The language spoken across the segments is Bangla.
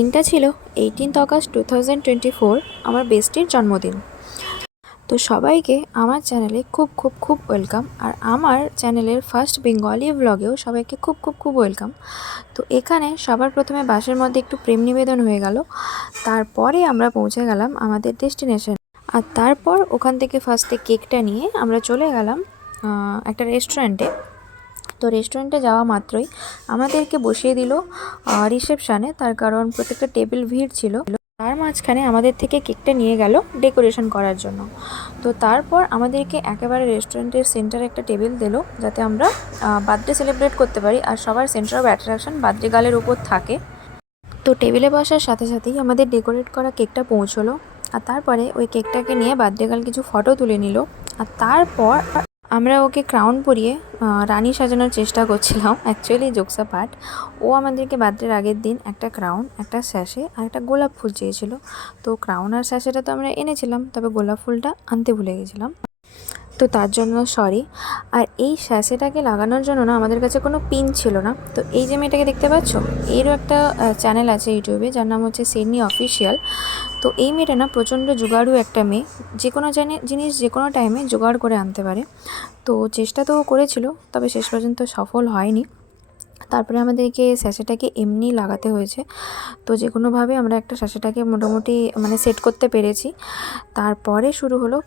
দিনটা ছিল 18th অগাস্ট 2024, আমার বেস্টির জন্মদিন। তো সবাইকে আমার চ্যানেলে খুব খুব খুব ওয়েলকাম। আর আমার চ্যানেলের ফার্স্ট বেঙ্গলি ব্লগেও সবাইকে খুব খুব খুব ওয়েলকাম। তো এখানে সবার প্রথমে বাসের মধ্যে একটু প্রেম নিবেদন হয়ে গেল, তারপরে আমরা পৌঁছে গেলাম আমাদের ডেস্টিনেশন। আর তারপর ওখান থেকে ফার্স্টে কেকটা নিয়ে আমরা চলে গেলাম একটা রেস্টুরেন্টে। তো রেস্টুরেন্টে যাওয়া মাত্রই আমাদেরকে বসিয়ে দিল রিসেপশানে, তার কারণ প্রত্যেকটা টেবিল ভিড় ছিল। তার মাঝখানে আমাদের থেকে কেকটা নিয়ে গেল ডেকোরেশন করার জন্য। তো তারপর আমাদেরকে একেবারে রেস্টুরেন্টের সেন্টারে একটা টেবিল দিল, যাতে আমরা বার্থডে সেলিব্রেট করতে পারি আর সবার সেন্টার অফ অ্যাট্রাকশন বার্থডে গার্লের উপর থাকে। তো টেবিলে বসার সাথে সাথেই আমাদের ডেকোরেট করা কেকটা পৌঁছলো। আর তারপরে ওই কেকটাকে নিয়ে বার্থডে গার্ল কিছু ফটো তুলে নিল। আর তারপর আমরা ওকে ক্রাউন পরিয়ে রানী সাজানোর চেষ্টা করছিলাম। অ্যাকচুয়ালি জোকসা পার্ট, ও আমাদেরকে বার্থডের আগের দিন একটা ক্রাউন, একটা স্যাশে আর একটা গোলাপ ফুল চেয়েছিল। তো ক্রাউন আর স্যাশেটা তো আমরা এনেছিলাম, তবে গোলাপ ফুলটা আনতে ভুলে গেছিলাম, তো তার জন্য সরি। আর এই স্যাশেটাকে লাগানোর জন্য না আমাদের কাছে কোনো পিন ছিল না। তো এই যে মেয়েটাকে দেখতে পাচ্ছ, এরও একটা চ্যানেল আছে ইউটিউবে, যার নাম হচ্ছে সেনি অফিসিয়াল। তো এই মেয়েটা না প্রচণ্ড জোগাড়ু একটা মেয়ে, যে কোনো জিনিস যে কোনো টাইমে জোগাড় করে আনতে পারে। তো চেষ্টা তো করেছিল, তবে শেষ পর্যন্ত সফল হয়নি। তারপরে আমাদেরকে স্যাশেটাকে এমনি লাগাতে হয়েছে। তো যে কোনোভাবে আমরা একটা স্যাশেটাকে মোটামুটি সেট করতে পেরেছি। তারপরে শুরু হলো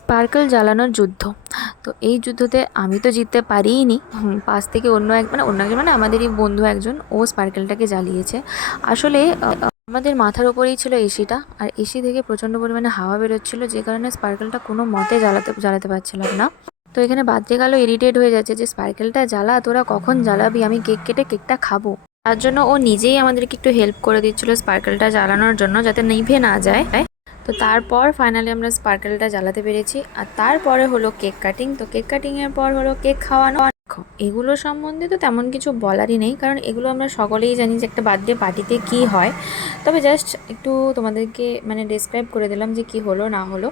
স্পার্কেল জ্বালানোর যুদ্ধ। তো এই যুদ্ধতে আমি তো জিততে পারিনি। পাশ থেকে অন্য একজন আমাদেরই বন্ধু একজন, ও স্পার্কেলটাকে জ্বালিয়েছে। আসলে আমাদের মাথার ওপরেই ছিল এসিটা, আর এসি থেকে প্রচণ্ড পরিমাণে হাওয়া বেরোচ্ছিলো, যে কারণে স্পার্কেলটা কোনো মতে জ্বালাতে পারছিলাম না। তো এখানে বাচ্চা গেল ইরিটেট হয়ে যাচ্ছে যে স্পার্কেলটা জ্বালা, তোরা কখন জ্বালাবি, আমি কেক কেটে কেকটা খাবো। তার জন্য ও নিজেই আমাদেরকে একটু হেল্প করে দিচ্ছিলো স্পার্কেলটা জ্বালানোর জন্য, যাতে নিভে না যায়। তো তারপর ফাইনালি আমরা স্পার্কেলটা জ্বালাতে পেরেছি। আর তারপরে হলো কেক কাটিং। তো কেক কাটিংয়ের পর হলো কেক খাওয়ানো। এগুলো সম্বন্ধে তো তেমন কিছু বলারই নেই, কারণ এগুলো আমরা সকলেই জানি যে একটা বার্থডে পার্টিতে কী হয়। তবে জাস্ট একটু তোমাদেরকে ডেসক্রাইব করে দিলাম যে কী হলো না হলো।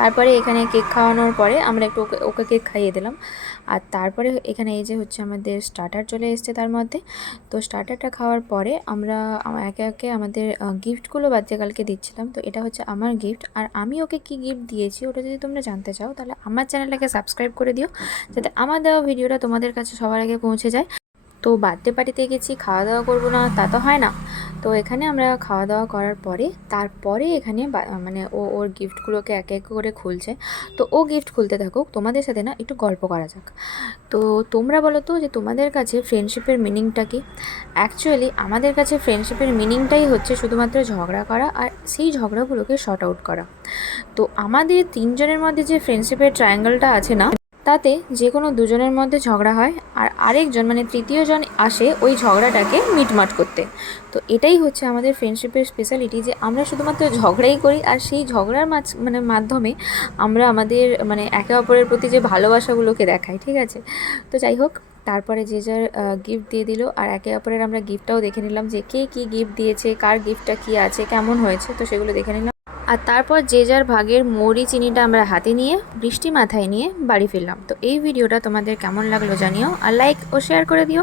তারপরে এখানে কেক খাওয়ানোর পরে আমরা একটু ওকে কেক খাইয়ে দিলাম। আর তারপরে এখানে এই যে হচ্ছে আমাদের স্টার্টার চলে এসছে তার মধ্যে। তো স্টার্টারটা খাওয়ার পরে আমরা একে একে আমাদের গিফটগুলো বাচ্চাকালকে দিচ্ছিলাম। তো এটা হচ্ছে আমার গিফট, আর আমি ওকে কি গিফট দিয়েছি ওটা যদি তোমরা জানতে চাও, তাহলে আমার চ্যানেলটাকে সাবস্ক্রাইব করে দিও, যাতে আমার দেওয়া ভিডিওটা তোমাদের কাছে সবার আগে পৌঁছে যায়। তো বার্থডে পার্টিতে গেছি, খাওয়া দাওয়া করবো না তা তো হয় না। তো এখানে আমরা খাওয়া দাওয়া করার পরে তারপরে এখানে ওর গিফটগুলোকে একে একে করে খুলছে। তো ও গিফট খুলতে থাকুক, তোমাদের সাথে না একটু গল্প করা যাক। তো তোমরা বলো তো যে তোমাদের কাছে ফ্রেন্ডশিপের মিনিংটা কি? অ্যাকচুয়ালি আমাদের কাছে ফ্রেন্ডশিপের মিনিংটাই হচ্ছে শুধুমাত্র ঝগড়া করা, আর সেই ঝগড়াগুলোকে শর্ট আউট করা। তো আমাদের তিনজনের মধ্যে যে ফ্রেন্ডশিপের ট্রায়াঙ্গেলটা আছে না, তাতে যে কোনো দুজনের মধ্যে ঝগড়া হয়, আর আরেকজন তৃতীয় জন আসে ওই ঝগড়াটাকে মিটমাট করতে। তো এটাই হচ্ছে আমাদের ফ্রেন্ডশিপের স্পেশালিটি, যে আমরা শুধুমাত্র ঝগড়াই করি, আর সেই ঝগড়ার মাধ্যমে আমরা আমাদের একে অপরের প্রতি যে ভালোবাসাগুলোকে দেখাই। ঠিক আছে, তো যাই হোক, তারপরে যে যার গিফট দিয়ে দিল, আর একে অপরের আমরা গিফটটাও দেখে নিলাম যে কে কী গিফট দিয়েছে, কার গিফটটা কী আছে, কেমন হয়েছে, তো সেগুলো দেখে নিলাম। আর তারপর যে যার ভাগের মুড়ি চিনিটা আমরা হাতে নিয়ে বৃষ্টি মাথায় নিয়ে বাড়ি ফিরলাম। তো এই ভিডিওটা তোমাদের কেমন লাগলো জানিও, আর লাইক ও শেয়ার করে দিও।